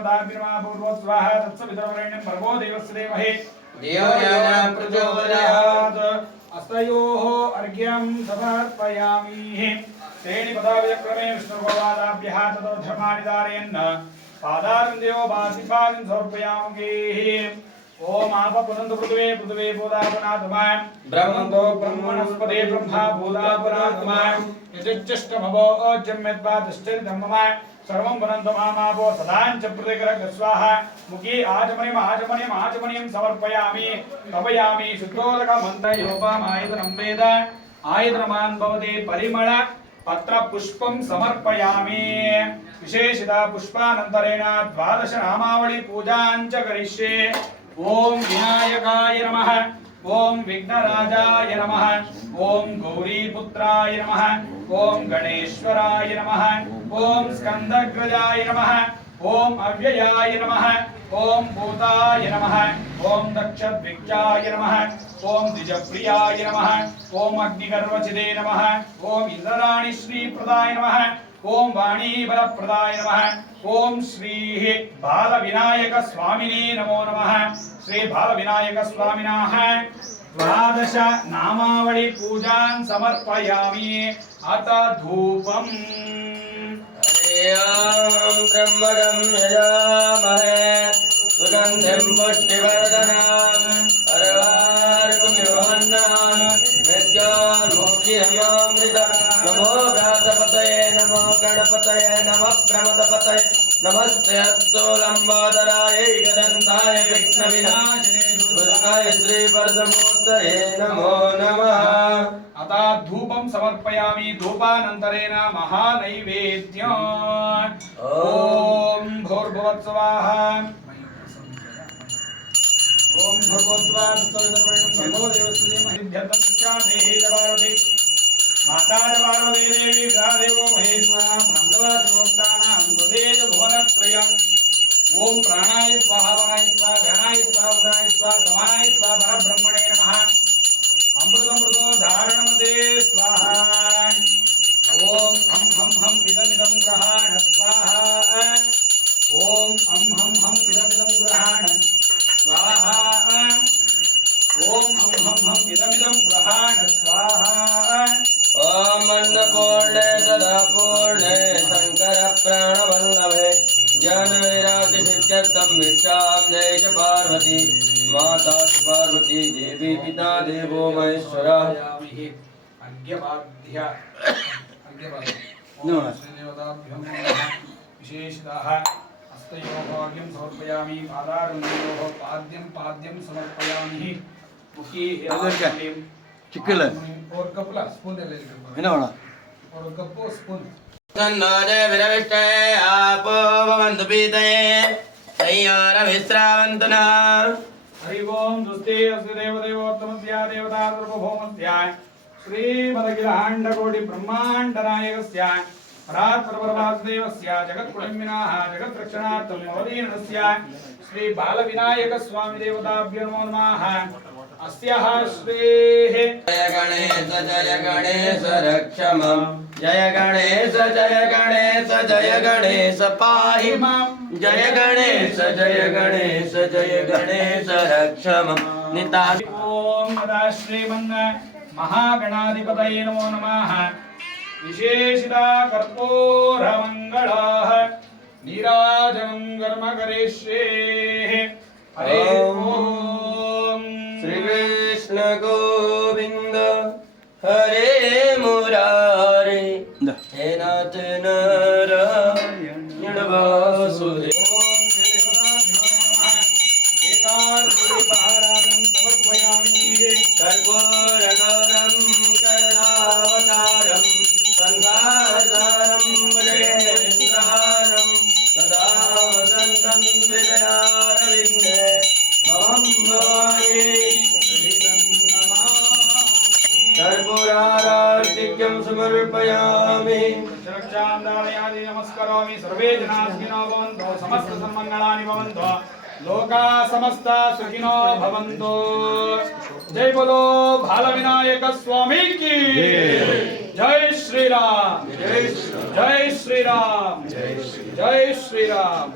देवताभ्यर्मा पूर्वोत् स्वाहा तत्सवितुर्वरेण्यं भर्गो देवस्य धीमहि धियो यो नः प्रचोदयात् अस्तयोः अर्घ्यं समर्पयामि तेनि पदाविक्रमे विष्णुभगवादाभ्यः ततो धर्माणि धारयन् पादारविन्दयो बासिपादिं समर्पयामि ओम आप पुनंद पृथ्वे पृथ्वे बोधापनात्माय ब्रह्मंतो ब्रह्मणस्पदे ब्रह्मा बोधापनात्माय यजज्यष्टमवो अजम्यद्वादश्चरितममाय सर्वं वनन्तमामापो सदाञ्च प्रतिग्रह स्वाहा मुखे आचमनीयं समर्पयामि तपयामि शुद्धोदकमन्त्रयोपमायतनं वेद आयतनमान् भवति परिमळ पत्र पुष्पं समर्पयामि विशेषिता पुष्पानन्तरेण द्वादश नामावली पूजां च करिष्ये ओम विनायकाय नमः ओम विघ्नराजाय नमः ओम गौरीपुत्राय नमः ओम गणेश्वराय नमः ओम स्कंदग्रजाय नमः ओम अव्ययाय नमः ओम भूताय नमः ओम दक्षद्विजाय नमः ओम द्विजप्रियाय नमः ओम अग्निगर्वचिदे नमः ओम इंद्राणी श्रीप्रदाय नमः ओम वाणी बलप्रदाय नमः ओम श्री बाल विनायक स्वामिने नमो नमः श्री बाल विनायक स्वामिनाः द्वादश नामावली पूजां समर्पयामि अत धूपम् ब्रह्मगं यजामहे सुगन्धिं पुष्टिवर्धनम् अर्वार्कुमिर्वन्नम् नित्यार्मुक्तिरमामृतम् नमो व्यासपतये नमो गणपतये नमः प्रमदपतये नमस्ते अस्तु लम्बोदराय एकदन्ताय विघ्नविनाशिने दुर्गाय श्रीवरदमूर्तये नमो नमः अतः धूपं समर्पयामि धूपानन्तरेण महानैवेद्यम् ओम भूर्भुवस्सुवः ओम भूर्भुवस्सुवः तत्सवितुर्वरेण्यं देवस्य धीमहि धियो यो नः माता च पार्वती देवी देवो महेश्वरः बान्धवः चोक्तानां सुदेव भुवनत्रयम् ओम प्राणाय स्वाहा वनाय स्वाहा व्यानाय स्वाहा उदानाय स्वाहा समानाय स्वाहा परब्रह्मणे नमः अमृतमृतो धारणमते स्वाहा ओम हम इदमिदं ग्रहाण स्वाहा ओम हम इदमिदं ग्रहाण स्वाहा ओम हम इदमिदं ग्रहाण स्वाहा ओम अन्नपूर्णे सदा पूर्णे शंकर प्राणवल्लभे ज्ञान वैराग्य सिद्ध्यर्थं भिक्षां देहि च पार्वती माता पार्वती देवी पिता देवो महेश्वरः विशेषतः हस्तयोः अर्घ्यं समर्पयामि पादारविन्दयोः पाद्यं समर्पयामि मुखे चिक्कल और कपला स्पून ले लो है वाला और कपो स्पून तन्नादे विरविष्टे आपो भवन्तु पीतये तय्यारविश्रावन्तु नः हरि ओम दुस्ते अस्ति देवदेवोत्तमस्य देवतार्वभौमस्य श्रीमदखिलाण्डकोटि ब्रह्माण्ड नायकस्य परात्परवासुदेवस्य जगत्कुटुम्बिनः जगद्रक्षणार्थं अवतीर्णस्य श्री बालविनायक स्वामी देवताभ्यो नमो नमः अस्याः श्रीः जय गणेश रक्षमं जय गणेश पाहि मां जय गणेश रक्षमं निताय ओम नमः श्रीमन् महागणाधिपतये नमो नमः विशेषिता कर्पूरमङ्गलाः नीराजनं कर्म करिष्ये हरे ओम श्री कृष्ण गोविंद हरे मुरारे हे नाथ नारायण वासुदेव ओम एकादशीपहारानं समर्पयामि कर्पूरगौरं करुणावतारं संसारसारं भजेन्द्रहारं सदा वसन्तं हृदयारविन्दे भवं भवानी कर्पूराराधिक्यं समर्पयामि रक्षां दानयामि नमस्करोमि सर्वे जनाः सुखिनो भवन्तु समस्त सन्मङ्गलानि भवन्तु लोका समस्ता सुखिनो भवन्तु जय बोलो भाल विनायक स्वामी की जय श्री राम जय श्री राम जय श्री राम।